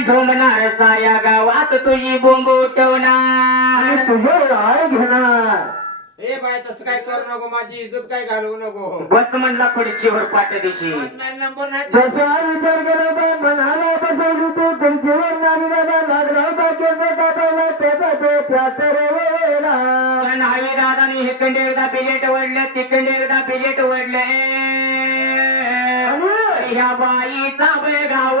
झोमणार साऱ्या गावात तुझी बोंब उठवणार. तुझे घेणार. ए बाय तसं काय करू नको माझी इज्जत काय घालवू नको. बस म्हणला खुर्चीवर पाठ दिशी. नंबर नाही जसा विचार केला होता मनाला बसवली तू खुर्चीवर नाविलाला लागला होता केंद्र कापायला त्याचा तो त्यात रवला पण हवी दादानी हिकडे एकदा बिलेट वडले तिकडे एकदा बिलेट वडले ह्या बाईचा बेगाव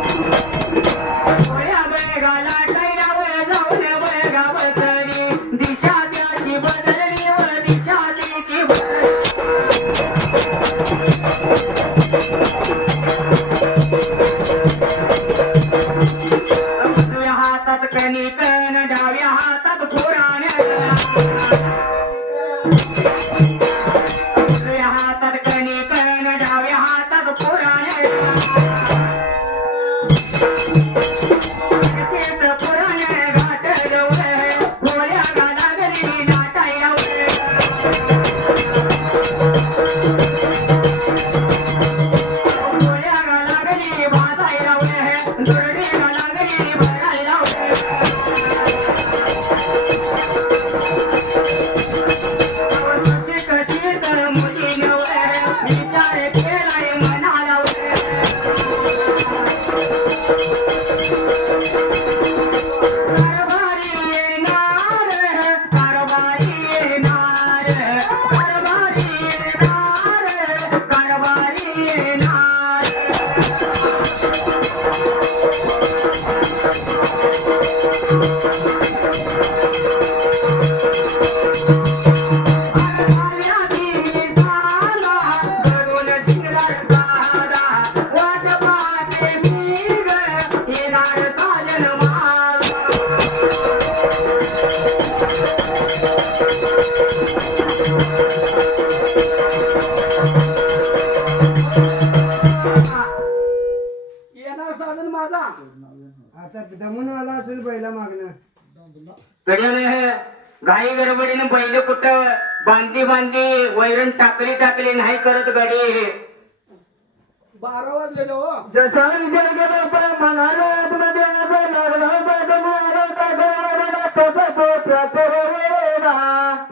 आता दमून आला असेल मागणं. घाई गडबडीनं बैल कुठं बांधली बांधली वैरण टाकली टाकली नाही करत गडी. बारा हो. जसा विचार केला होता आतमध्ये लागला होता तो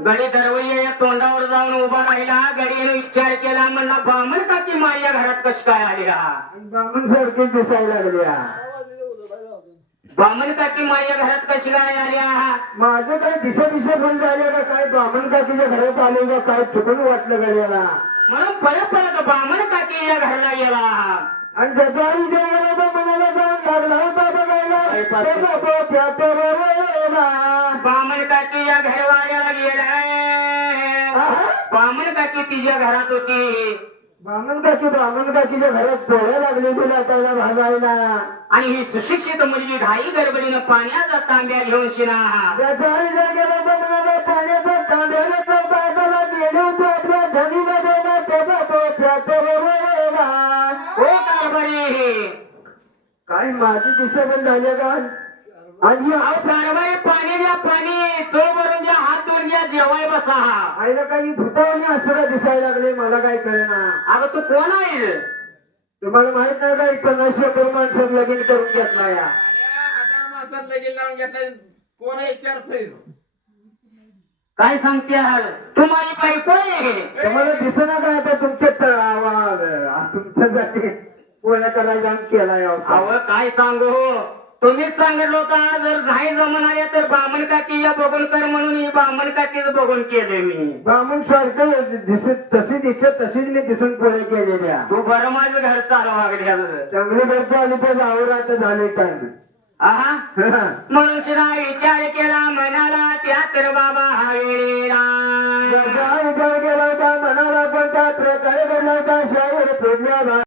गडी दरवय्या या तोंडावर जाऊन उभा राहिला. गडीने विचार केला म्हणला बामण काकी माझ्या घरात कश काय आली हा बामण सारखी दिसायला लागल्या. बामण काकी माझ्या घरात कशी काय आल्या माझं काय दिशा दिशा फुल झाले का? काय ब्राह्मण काकीच्या घरात आले का? काय चुकून वाटलं गड्याला म्हणून पळत पळत बामण काकी या घरला गेला. आणि ज्याचा विचार केला होता मनाला जाऊन लागला होता बघायला. अरे. त्याचा तो त्यात रवला बामण काकी या घरवाड्याला गेला आहा. बामण काकी तिच्या घरात होती. ब्राह्मण काकी काकीच्या घरात पोळ्या लागली लाटायला भाजायला. आणि ही सुशिक्षित मुलगी घाई गडबडीनं पाण्याचा तांब्या घेऊन शिना त्याचा विचार केला होता मनाला पाण्याचा तांब्याला तो गेले होते आपल्या धनीला द्यायला. तो रवला हो कारभारी काय माझी दिशा पण झाली का? आणि अहो कारभारी पाणी द्या पाणी चोळ भरून द्या हात धुवून द्या जेवाय बसा. आईला काही भूतावानी असं दिसायला लागले मला काय कळेना. अगं तू कोण आहे? तुम्हाला माहीत नाही का पन्नास शंभर माणसं लगीन करून घेतला या हजार माणसात लगीन लावून घेतला कोण विचारतोय? काय सांगते? तू माझी बायको आहे? तुम्हाला दिसू नका आता तुमच्या तळावर? तुमच्यासाठी पोळ्या करायला केला या अहो काय सांगू? तुम्हीच सांगितलं होता जर नाही आल्या तर बामण काकी या बघून कर म्हणून ही बामण काकीच बघून केले मी. ब्राह्मण सारखं दिसत तशी दिसत तशीच मी दिसून पोळ्या केलेल्या तू बरं माझं घर चालवा चांगली घरचं आली तर जावर आता झाले टाइम आहा? शिरा विचार केला मनाला त्या तर बाबा हा वेळेला विचार केला होता मनाला पण त्या प्रकारे घडला होता शाहीर फोडल्या